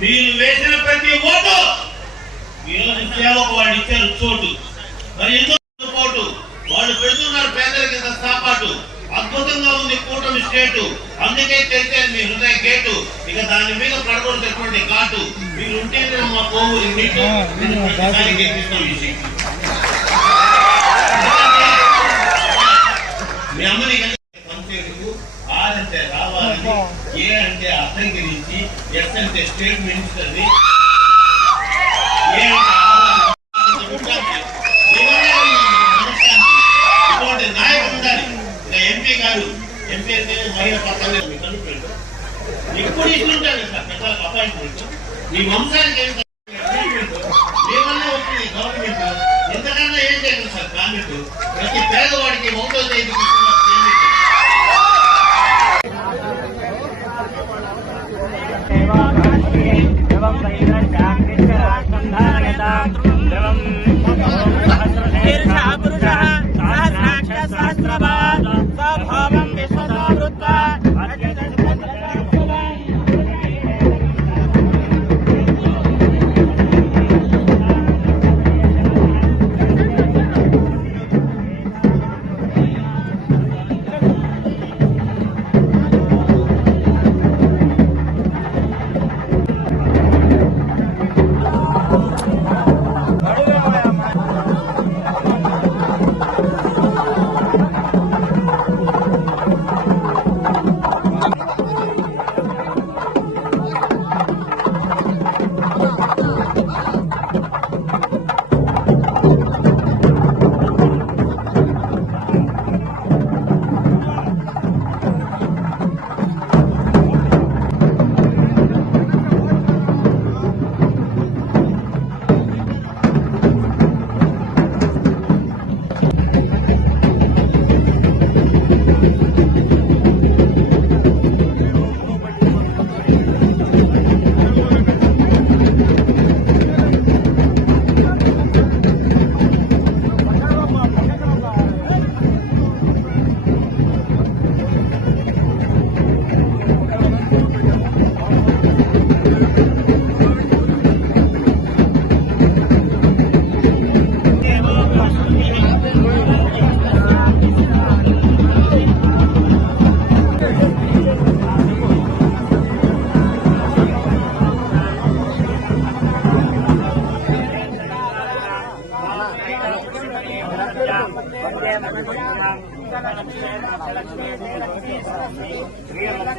మీరు వేసిన ప్రతి ఓటు ఈరోజు సేవకు వాళ్ళు ఇచ్చారు చోటు. మరి ఎందుకు పోటు వాళ్ళు పెడుతున్నారు పేదలకి సాపాటు అద్భుతంగా ఉంది కూటమి స్టేటు. అందుకే తెలిసేది మీ హృదయ గేటు. ఇక దాని మీద పడకూడదు ఘాటు. మీరు ఉంటే మా కోవూరి మీకు. మీ అమ్మని అంటే రావాలని ఏ అంటే అసంకరించి ఎస్ స్టేట్ మినిస్టర్ని ఎంపీ గారు ఎంపీ అంటే మహిళ పక్కనే ఇప్పుడు ఇస్తుంటారు సార్ పెద్దలకు అపాయింట్మెంట్. మీ వంశానికి ఏం మీ వల్ల వచ్చింది గవర్నమెంట్. ఎంతకన్నా ఏం చేయగలరు సార్? గవర్నమెంట్ ప్రతి పేదవాడికి ఒకటో తేదీ ध्रुवं सहस्रशेष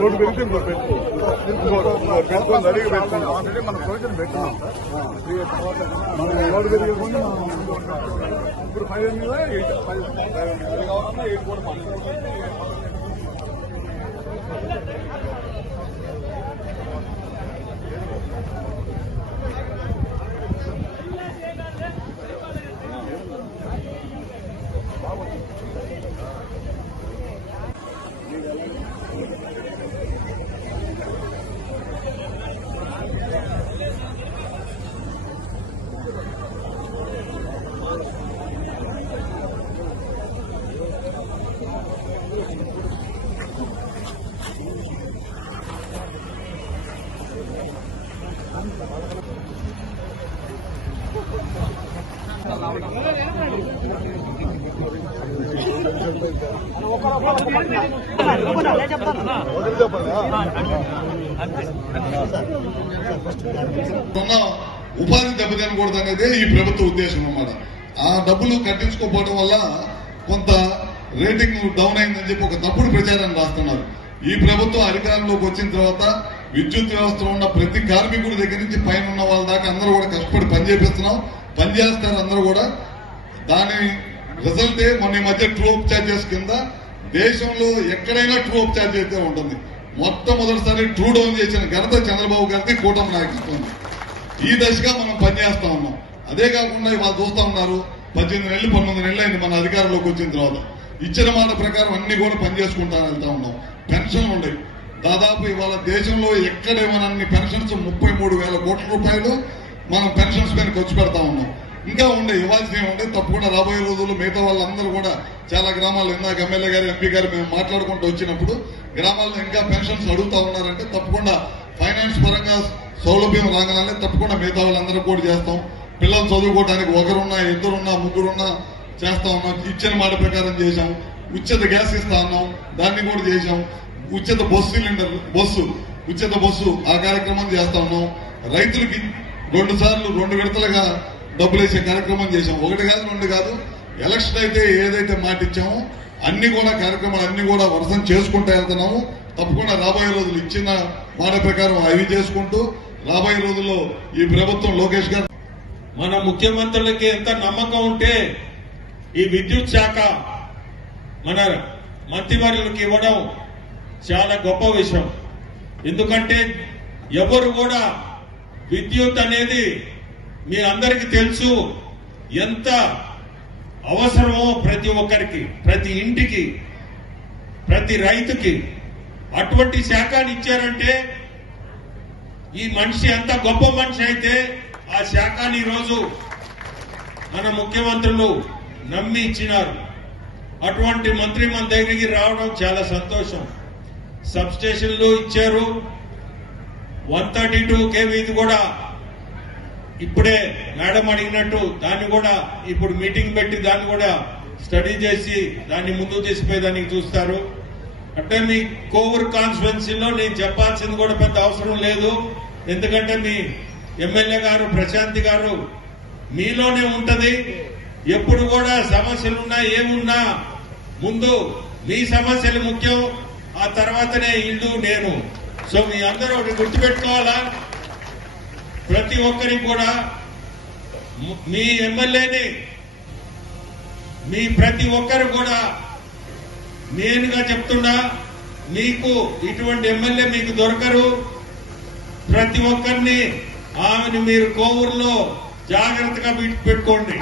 రోడ్డు పెరిగితే ఇంకో పెట్టుకో పెట్టుకొని అడిగి మనం ప్రొవిజన్ మనం రోడ్డు పెరిగే ఇప్పుడు ఫైవ్ మీద కావాలన్నా ఎయిట్ కూడా మనం ఉపాధి దెబ్బతినకూడదు అనేది ఈ ప్రభుత్వ ఉద్దేశం అన్నమాట. ఆ డబ్బులు కట్టించుకోకపోవడం వల్ల కొంత రేటింగ్ డౌన్ అయిందని చెప్పి ఒక తప్పుడు ప్రచారాన్ని రాస్తున్నారు. ఈ ప్రభుత్వం అధికారంలోకి వచ్చిన తర్వాత విద్యుత్ వ్యవస్థలో ఉన్న ప్రతి కార్మికుడి దగ్గర నుంచి పైన ఉన్న వాళ్ళ దాకా అందరూ కూడా కష్టపడి పనిచేపిస్తున్నాం. పనిచేస్తారు అందరూ కూడా. దాని రిజల్టే మొన్న ఈ మధ్య ట్రూ అప్ చార్జెస్ కింద దేశంలో ఎక్కడైనా ట్రూ అప్ చార్జ్ అయితే ఉంటుంది. మొట్టమొదటిసారి ట్రూ డౌన్ చేసిన ఘనత చంద్రబాబు గారికి కూటమి నాయకత్వం. ఈ దశగా మనం పనిచేస్తా ఉన్నాం. అదే కాకుండా ఇవాళ చూస్తా ఉన్నారు పద్దెనిమిది నెలలు పంతొమ్మిది నెలలు అయింది మన అధికారంలోకి వచ్చిన తర్వాత. ఇచ్చిన మాట ప్రకారం అన్ని కూడా పనిచేసుకుంటా వెళ్తా ఉన్నాం. పెన్షన్లు ఉండేవి. దాదాపు ఇవాళ దేశంలో ఎక్కడేమనన్ని పెన్షన్స్ ముప్పై మూడు వేల కోట్ల రూపాయలు మనం పెన్షన్స్ పైన ఖర్చు పెడతా ఉన్నాం. ఇంకా ఉండే ఇవ్వాల్సినవి ఉండే తప్పకుండా రాబోయే రోజుల్లో మిగతా వాళ్ళందరూ కూడా చాలా గ్రామాలు ఇందాక ఎమ్మెల్యే గారు ఎంపీ గారు మేము మాట్లాడుకుంటూ వచ్చినప్పుడు గ్రామాల్లో ఇంకా పెన్షన్స్ అడుగుతా ఉన్నారంటే తప్పకుండా ఫైనాన్స్ పరంగా సౌలభ్యం రాగానే తప్పకుండా మిగతా వాళ్ళందరూ కూడా చేస్తాం. పిల్లలు చదువుకోవడానికి ఒకరున్నా ఇద్దరున్నా ముగ్గురున్నా చేస్తా ఉన్నాం. ఇచ్చిన మాట ప్రకారం చేశాం. ఉచిత గ్యాస్ ఇస్తా ఉన్నాం దాన్ని కూడా చేశాం. ఉచిత బస్సు సిలిండర్ బస్సు ఉచిత బస్సు ఆ కార్యక్రమం చేస్తా ఉన్నాం. రైతులకి రెండు సార్లు రెండు విడతలుగా డబ్బులేసే కార్యక్రమం చేశాం. ఒకటి కాదు రెండు కాదు. ఎలక్షన్ అయితే ఏదైతే మాటిచ్చామో అన్ని కూడా కార్యక్రమాలు అన్ని కూడా వర్షం చేసుకుంటూ వెళ్తున్నాము. తప్పకుండా రాబోయే రోజులు ఇచ్చిన మాట ప్రకారం అవి చేసుకుంటూ రాబోయే రోజుల్లో ఈ ప్రభుత్వం లోకేష్ గారు మన ముఖ్యమంత్రులకి ఎంత నమ్మకం ఉంటే ఈ విద్యుత్ శాఖ మన మంత్రివర్యులకు ఇవ్వడం చాలా గొప్ప విషయం. ఎందుకంటే ఎవరు కూడా విద్యుత్ అనేది మీ అందరికీ తెలుసు ఎంత అవసరమో ప్రతి ఒక్కరికి ప్రతి ఇంటికి ప్రతి రైతుకి. అటువంటి శాఖని ఇచ్చారంటే ఈ మనిషి ఎంత గొప్ప మనిషి అయితే ఆ శాఖని ఈరోజు మన ముఖ్యమంత్రులు నమ్మి ఇచ్చినారు. అటువంటి మంత్రి మన దగ్గరికి రావడం చాలా సంతోషం. సబ్ స్టేషన్లు ఇచ్చారు. వన్ థర్టీ టూ కేవీది కూడా ఇప్పుడే మేడం అడిగినట్టు దాన్ని కూడా ఇప్పుడు మీటింగ్ పెట్టి దాన్ని కూడా స్టడీ చేసి దాన్ని ముందుకు తీసిపోయేదానికి చూస్తారు. అంటే మీ కోవూరు కాన్స్టిట్యున్సీలో నేను చెప్పాల్సింది కూడా పెద్ద అవసరం లేదు. ఎందుకంటే మీ ఎమ్మెల్యే గారు ప్రశాంతి గారు మీలోనే ఉంటది. ఎప్పుడు కూడా సమస్యలున్నా ఏమున్నా ముందు మీ సమస్యలు ముఖ్యం. ఆ తర్వాతనే ఇల్లు నేను. సో మీ అందరూ ఒకటి గుర్తుపెట్టుకోవాలా? ప్రతి ఒక్కరికి కూడా మీ ఎమ్మెల్యేని మీ ప్రతి ఒక్కరు కూడా నేనుగా చెప్తున్నా మీకు ఇటువంటి ఎమ్మెల్యే మీకు దొరకరు. ప్రతి ఒక్కరిని ఆమెను మీరు కోవూరులో జాగ్రత్తగా పెట్టుకోండి.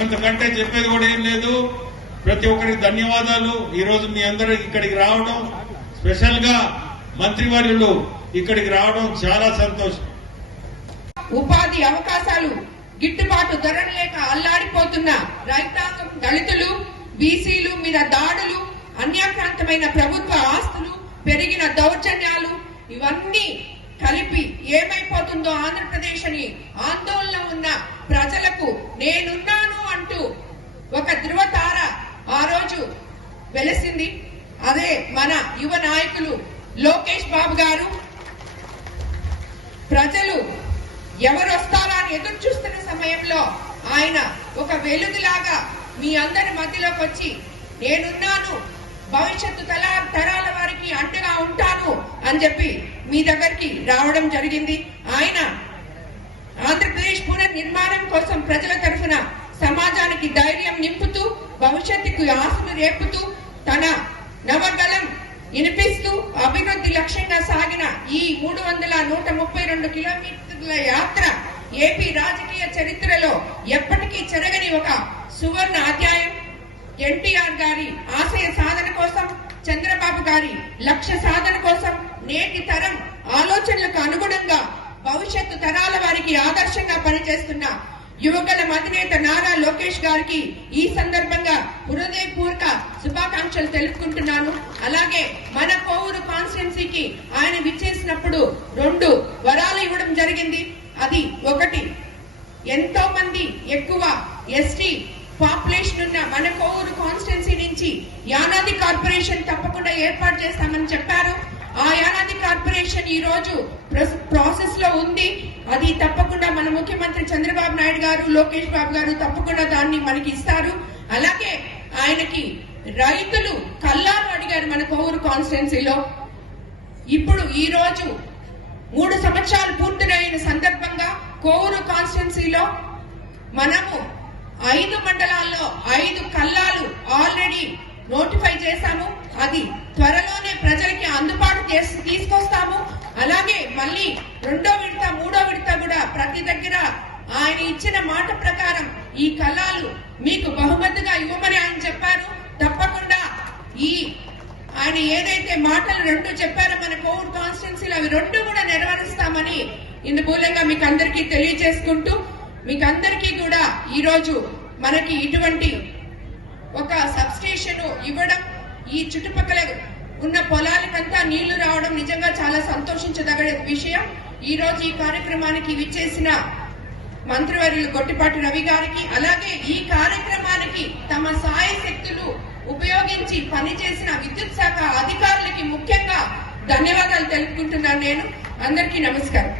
అంతకంటే చెప్పేది కూడా ఏం లేదు. ప్రతి ఒక్కరికి ధన్యవాదాలు. ఈరోజు మీ అందరూ ఇక్కడికి రావడం స్పెషల్గా మంత్రివర్యులు ఇక్కడికి రావడం చాలా సంతోషం. ఉపాధి అవకాశాలు గిట్టుబాటు ధరలు లేక అల్లాడిపోతున్న రైతాంగం దళితులు బీసీలు మీద దాడులు అన్యాక్రాంతమైన ప్రభుత్వ ఆస్తులు పెరిగిన దౌర్జన్యాలు ఇవన్నీ కలిపి ఏమైపోతుందో ఆంధ్రప్రదేశ్ అని ఆందోళన ఉన్న ప్రజలకు నేనున్నాను అంటూ ఒక ధృవతార ఆ రోజు వెలిసింది. అదే మన యువ నాయకులు లోకేష్ బాబు గారు ప్రజలు ఎవరు వస్తారా అని ఎదురు చూస్తున్న సమయంలో ఆయన ఒక వెలుగులాగా మీ అందరి మధ్యలోకి వచ్చి నేనున్నాను భవిష్యత్తు తల తరాల వారికి అండగా ఉంటాను అని చెప్పి మీ దగ్గరికి రావడం జరిగింది. ఆయన ఆంధ్రప్రదేశ్ పునర్నిర్మాణం కోసం ప్రజల తరఫున సమాజానికి ధైర్యం నింపుతూ భవిష్యత్తుకు ఆశను రేపుతూ తన నవగలం వినిపిస్తూ అభివృద్ధి లక్ష్యంగా సాగిన ఈ మూడు వందల నూట ముప్పై రెండు కిలోమీటర్ల యాత్ర ఏపీ రాజకీయ చరిత్రలో ఎప్పటికీ చెరగని ఒక సువర్ణ అధ్యాయం. ఎన్టీఆర్ గారి ఆశయ సాధన కోసం చంద్రబాబు గారి లక్ష్య సాధన కోసం నేటి తరం ఆలోచనలకు అనుగుణంగా భవిష్యత్తు తరాల వారికి ఆదర్శంగా పనిచేస్తున్న యువకుల అధినేత నారా లోకేష్ గారికి ఈ సందర్భంగా హృదయపూర్వక శుభాకాంక్షలు తెలుపుకుంటున్నాను. అలాగే మన కోవూరు కాన్స్టిట్యున్సీకి ఆయన విచ్చేసినప్పుడు రెండు వరాలు ఇవ్వడం జరిగింది. అది ఒకటి ఎంతో మంది ఎక్కువ ఎస్టీ పాపులేషన్ ఉన్న మన కోవూరు కాన్స్టిట్యున్సీ నుంచి యానాది కార్పొరేషన్ తప్పకుండా ఏర్పాటు చేస్తామని చెప్పారు. ఆ యానాది కార్పొరేషన్ ఈ రోజు ప్రాసెస్లో ఉంది. అది తప్పకుండా మన ముఖ్యమంత్రి చంద్రబాబు నాయుడు గారు లోకేష్ బాబు గారు తప్పకుండా దాన్ని మనకి ఇస్తారు. అలాగే ఆయనకి రైతులు కల్లారు అడిగారు మన కోవూరు కాన్స్టిట్యున్సీలో. ఇప్పుడు ఈ రోజు మూడు సంవత్సరాలు పూర్తయిన సందర్భంగా కోవూరు కాన్స్టిట్యున్సీలో మనము ఐదు మండలాల్లో ఐదు కల్లాలు ఆల్రెడీ నోటిఫై చేశాము. అది త్వరలోనే ప్రజలకి అందుబాటు చేసి తీసుకొస్తాము. అలాగే మళ్ళీ రెండో విడత మూడో విడత కూడా ప్రతి దగ్గర ఆయన ఇచ్చిన మాట ప్రకారం ఈ కళాలు మీకు బహుమతిగా ఇవ్వమని ఆయన చెప్పారు. తప్పకుండా ఈ ఆయన ఏదైతే మాటలు రెండు చెప్పారో మన కోవిడ్ కాన్స్టిట్యున్సీలు అవి రెండు కూడా నెరవేరుస్తామని ఇందు మూలంగా మీకు అందరికీ తెలియజేసుకుంటూ మీకు అందరికీ కూడా ఈరోజు మనకి ఇటువంటి ఒక సబ్స్టేషన్ ఇవ్వడం ఈ చుట్టుపక్కల ఉన్న పొలాలకంతా నీళ్ళు రావడం నిజంగా చాలా సంతోషించదగిన విషయం. ఈ రోజు ఈ కార్యక్రమానికి విచ్చేసిన మంత్రివర్యులు గొట్టిపాటి రవి గారికి అలాగే ఈ కార్యక్రమానికి తమ సాయ శక్తులు ఉపయోగించి పనిచేసిన విద్యుత్ శాఖ అధికారులకి ముఖ్యంగా ధన్యవాదాలు తెలుపుకుంటున్నాను నేను. అందరికీ నమస్కారం.